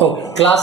Okay, class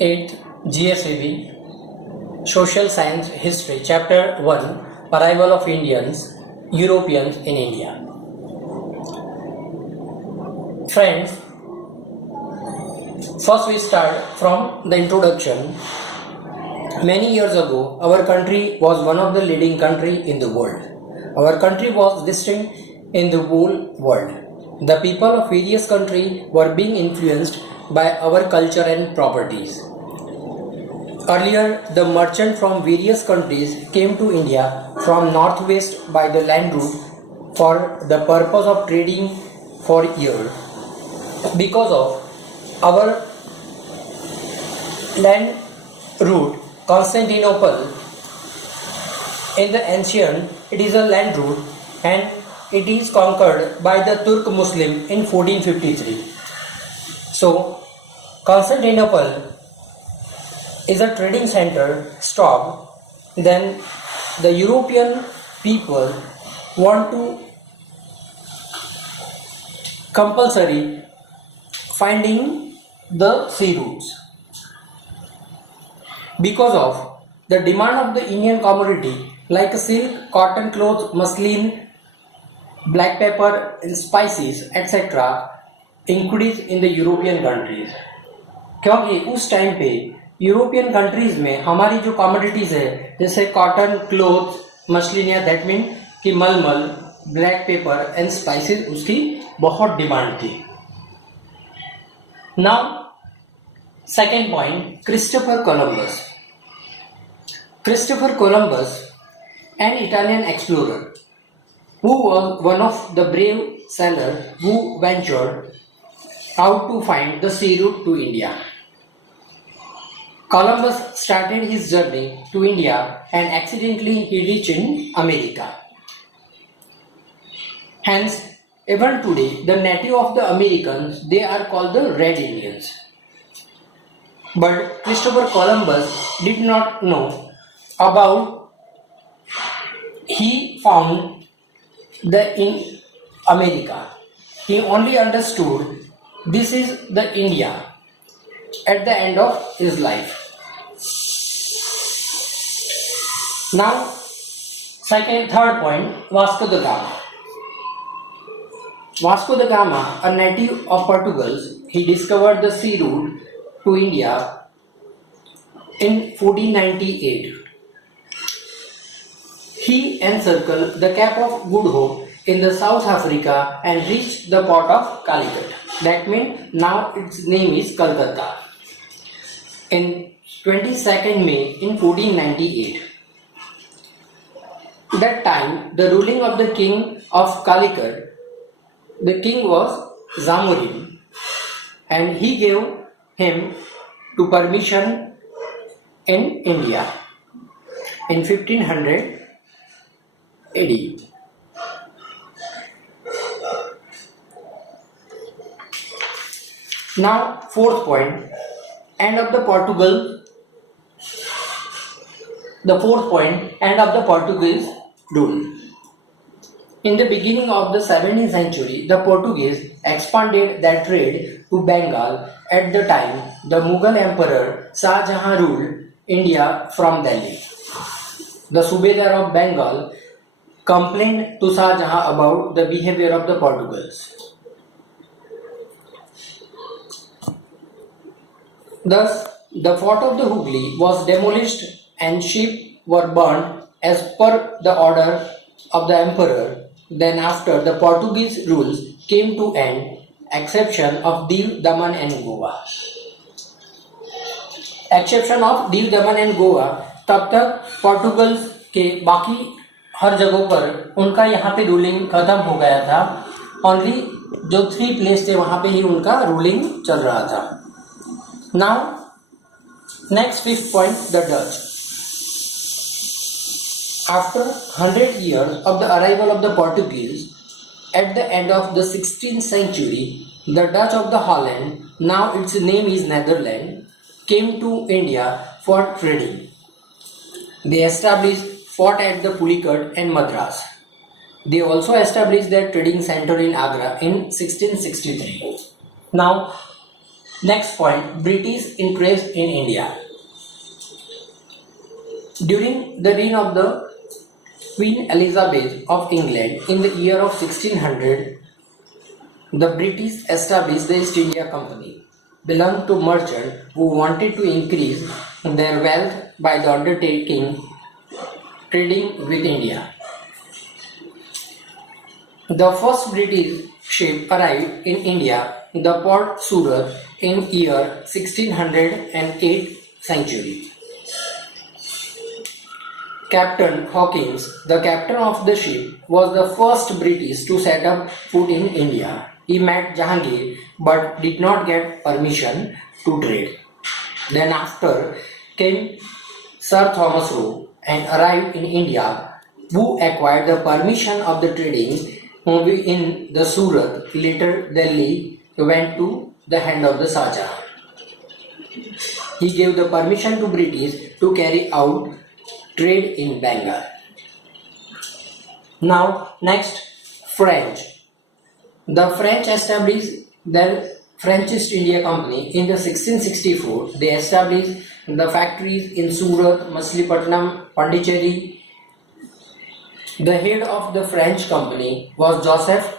8 GSAB Social Science History Chapter 1 Arrival of Indians, Europeans in India. Friends, first we start from the introduction. Many years ago, our country was one of the leading country in the world. Our country was distinct in the whole world. The people of various countries were being influenced by our culture and properties. Earlier, the merchant from various countries came to India from northwest by the land route for the purpose of trading for years. Because of our land route, Constantinople in the ancient, it is a land route and it is conquered by the Turk Muslim in 1453. So, Constantinople is a trading center stop. Then the European people want to compulsory finding the sea routes. Because of the demand of the Indian commodity like silk, cotton clothes, muslin, black pepper, and spices, etc. increase in the European countries. क्योंकि उस time पे European countries में हमारी जो commodities है जैसे cotton, cloth, muslin या that mean कि मलमल, ब्लैक पेपर एंड स्पाइसेस उसकी बहुत डिमांड थी. Now second point, Christopher Columbus. Christopher Columbus, an Italian explorer, who was one of the brave sailors who ventured out to find the sea route to India. Columbus started his journey to India and accidentally he reached in America. Hence, even today, the native of the Americans, they are called the Red Indians. But Christopher Columbus did not know about he found in America. He only understood this is the India at the end of his life. Now, third point, Vasco da Gama. Vasco da Gama, a native of Portugal, he discovered the sea route to India in 1498. He encircled the Cape of Good Hope in the South Africa and reached the port of Calicut. That means now its name is Calcutta. In 22nd May in 1498. That time the ruling of the king of Calicut, the king was Zamorin, and he gave him to permission in India in 1500 AD. Now, fourth point, end of the Portugal. The fourth point, end of the Portuguese rule. In the beginning of the 17th century, the Portuguese expanded their trade to Bengal. At the time, the Mughal Emperor Shah Jahan ruled India from Delhi. The Subedar of Bengal complained to Shah Jahan about the behavior of the Portugals. Thus, the fort of the Hooghly was demolished and ships were burned as per the order of the emperor. Then after the Portuguese rules came to end, exception of Diu, Daman and Goa. Exception of Diu, Daman and Goa, तब तक पोर्टुगल के बाकी हर जगहों पर उनका यहाँ पे ruling खत्म हो गया था. ओनली जो 3 प्लेस थे वहाँ पे ही उनका रूलिंग चल रहा था. Now next fifth point, the Dutch. After 100 years of the arrival of the Portuguese, at the end of the 16th century, the Dutch of the Holland, now its name is Netherlands, came to India for trading. They established fort at the Pulicat and Madras. They also established their trading center in Agra in 1663. Now, Next point, British interest in India. During the reign of the Queen Elizabeth of England in the year of 1600, the British established the East India Company, belonged to merchants who wanted to increase their wealth by the undertaking trading with India. The first British ship arrived in India, the port Surat, in year 1608 century. Captain Hawkins, the captain of the ship, was the first British to set up foot in India. He met Jahangir but did not get permission to trade. Then after came Sir Thomas Roe and arrived in India, who acquired the permission of the trading in the Surat. Later Delhi went to the hand of the Shah Jahan. He gave the permission to British to carry out trade in Bengal. Now next, French. The French established their French East India Company in the 1664. They established the factories in Surat, Machilipatnam, Pondicherry. The head of the French company was Joseph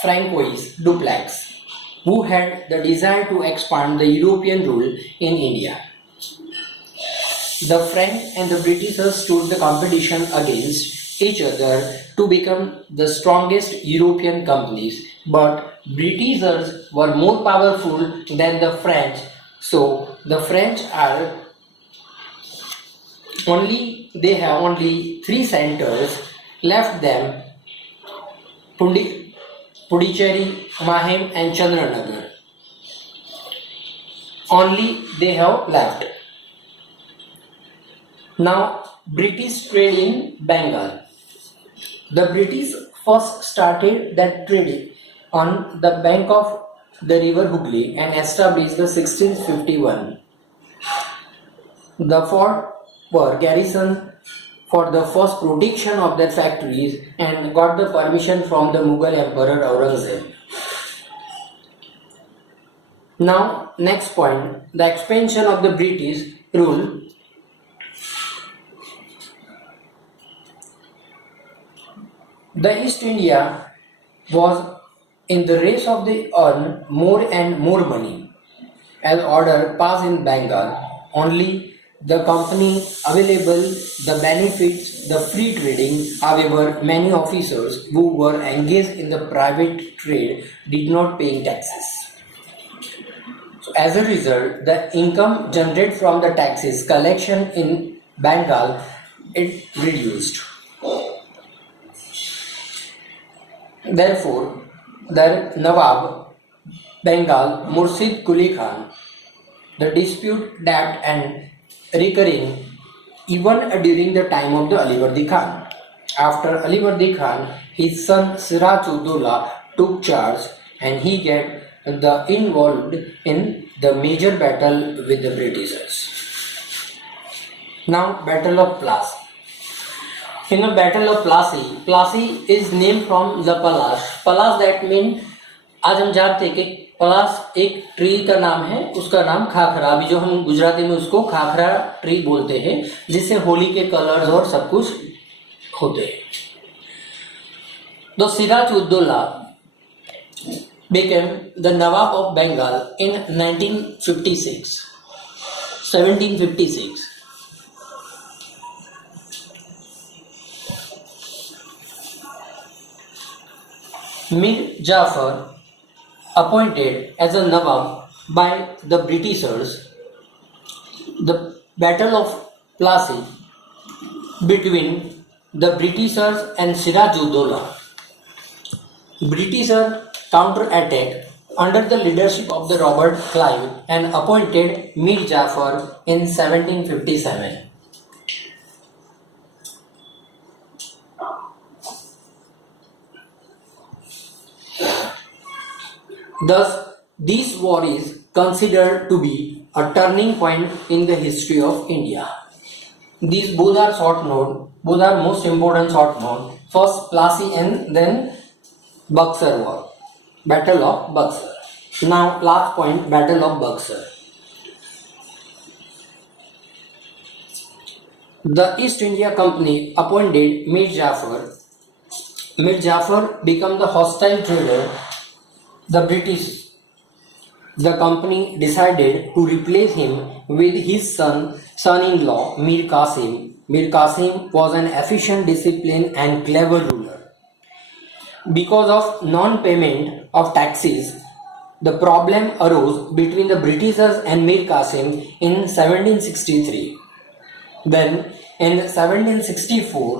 Francois Dupleix, who had the desire to expand the European rule in India. The French and the Britishers stood the competition against each other to become the strongest European companies, but Britishers were more powerful than the French, so the French they have only three centers left them: Puducherry, Mahim and Chandranagar. Only they have left. Now, British trade in Bengal. The British first started that trading on the bank of the river Hooghly and established the 1651. The fort were garrisoned for the first protection of their factories and got the permission from the Mughal Emperor Aurangzeb. Now, next point, the expansion of the British rule. The East India was in the race of the earn more and more money. As order passed in Bengal, only the company available the benefits, the free trading. However, many officers who were engaged in the private trade did not pay taxes. So as a result, the income generated from the taxes collection in Bengal it reduced. Therefore, the Nawab Bengal Murshid Quli Khan, the dispute debt and recurring even during the time of the Alivardi Khan. After Alivardi Khan, his son Siraj-ud-Dowla took charge and he get involved in the major battle with the Britishers. Now, Battle of Plassey. In the Battle of Plassey, Plassey is named from the Palash. Palash that means आज हम जानते हैं कि पलाश एक tree का नाम है, उसका नाम खाखरा, अभी जो हम गुजराती में उसको खाखरा ट्री बोलते हैं, जिससे होली के कलर्स और सब कुछ होते हैं. तो सिराज-उद-दौला became the Nawab of Bengal in 1756. Mir Jafar, appointed as a Nawab by the Britishers. The Battle of Plassey between the Britishers and Siraj-ud-Dowla. Britishers counter-attacked under the leadership of the Robert Clive and appointed Mir Jafar in 1757. Thus, this war is considered to be a turning point in the history of India. These both are short note, both are most important short note. First Plassey and then Buxar War, Battle of Buxar. Now, last point, Battle of Buxar. The East India Company appointed Mir Jafar. Mir Jafar became the hostile trader. The company decided to replace him with his son-in-law Mir Qasim. Mir Qasim was an efficient, disciplined, and clever ruler. Because of non-payment of taxes, the problem arose between the Britishers and Mir Qasim in 1763. Then, in 1764,